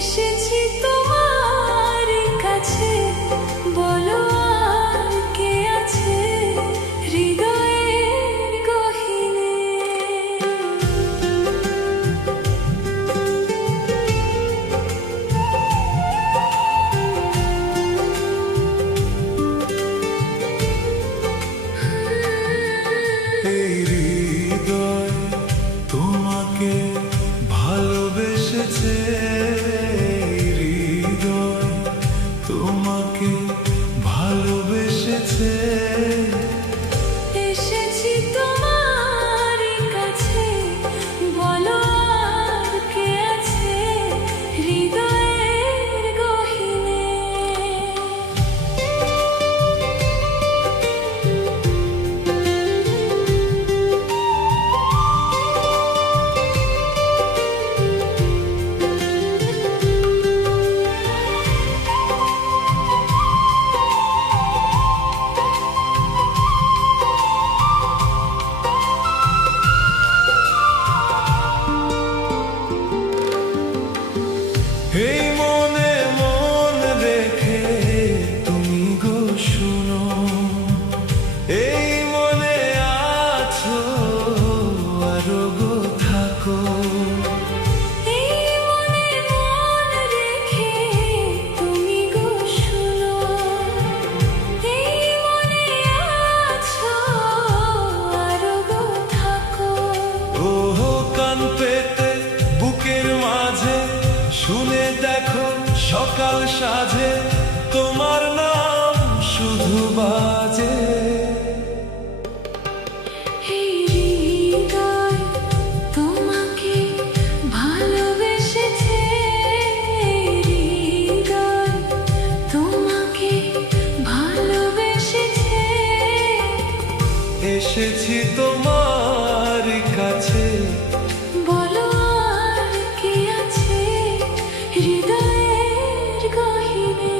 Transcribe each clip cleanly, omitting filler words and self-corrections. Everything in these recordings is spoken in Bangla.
এসেছি তোমার কাছে, বলো আর কে আছে হৃদয়ের গহীনে। এই হৃদয় তোমাকে ভালোবেসেছে, হৃদয় তোমাকে ভালোবেসেছে। এসেছি তোমার কাছে, বলো আর কে আছে হৃদয়ের গহীনে। এই মনে মন রেখে তুমি গো শুনো, এই মনে আছো আরো গো থাকো। এই মনে মন রেখে তুমি গো শুনো, এই মনে আছো আরো গো থাকো। ও কান পেতে বুকের মাঝে শুনে দেখো সকাল সাজে তোমার নাম শুধু বাজে। এই হৃদয় তোমাকে ভালোবেসেছে, হৃদয় তোমাকে ভালোবেসেছে। এসেছি তোমার কাছে, বলো আর কে আছে হৃদয়ের গহীনে।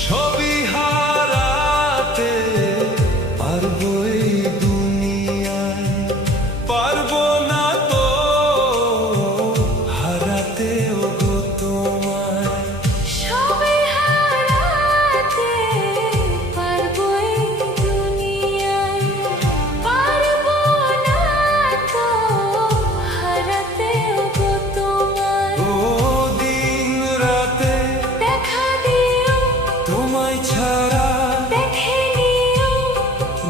সবই হারাতে পারবো এই দুনিয়ায়, পারবো না তো হারাতে ওগো তোমায়। সবই হারাতে পারবো এই দুনিয়ায়, পারবো না তো হারাতে ওগো তোমায়। ও দিন রাতে দেখা দিও, তোমায় ছাড়া দেখে নিও,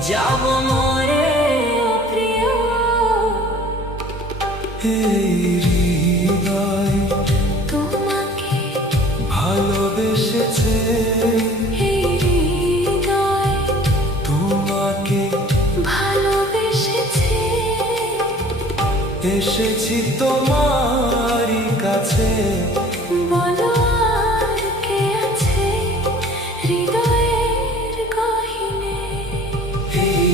যাব মরে ও প্রিয়। এই হৃদয় তোমাকে ভালোবেসেছে, এই হৃদয় তোমাকে ভালোবেসেছে। এসেছি তোমার কাছে, বলো আর কে আছে হৃদয়ের গহীনে। এই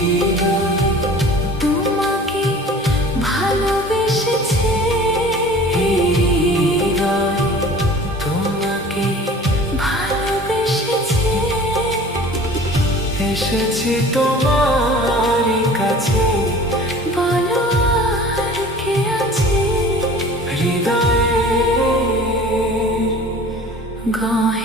হৃদয় তোমাকে ভালোবেসেছে, হৃদয় তোমাকে ভালোবেসেছে। এসেছি তোমার কাছে, বলো আর কে আছে হৃদয় গহীনে।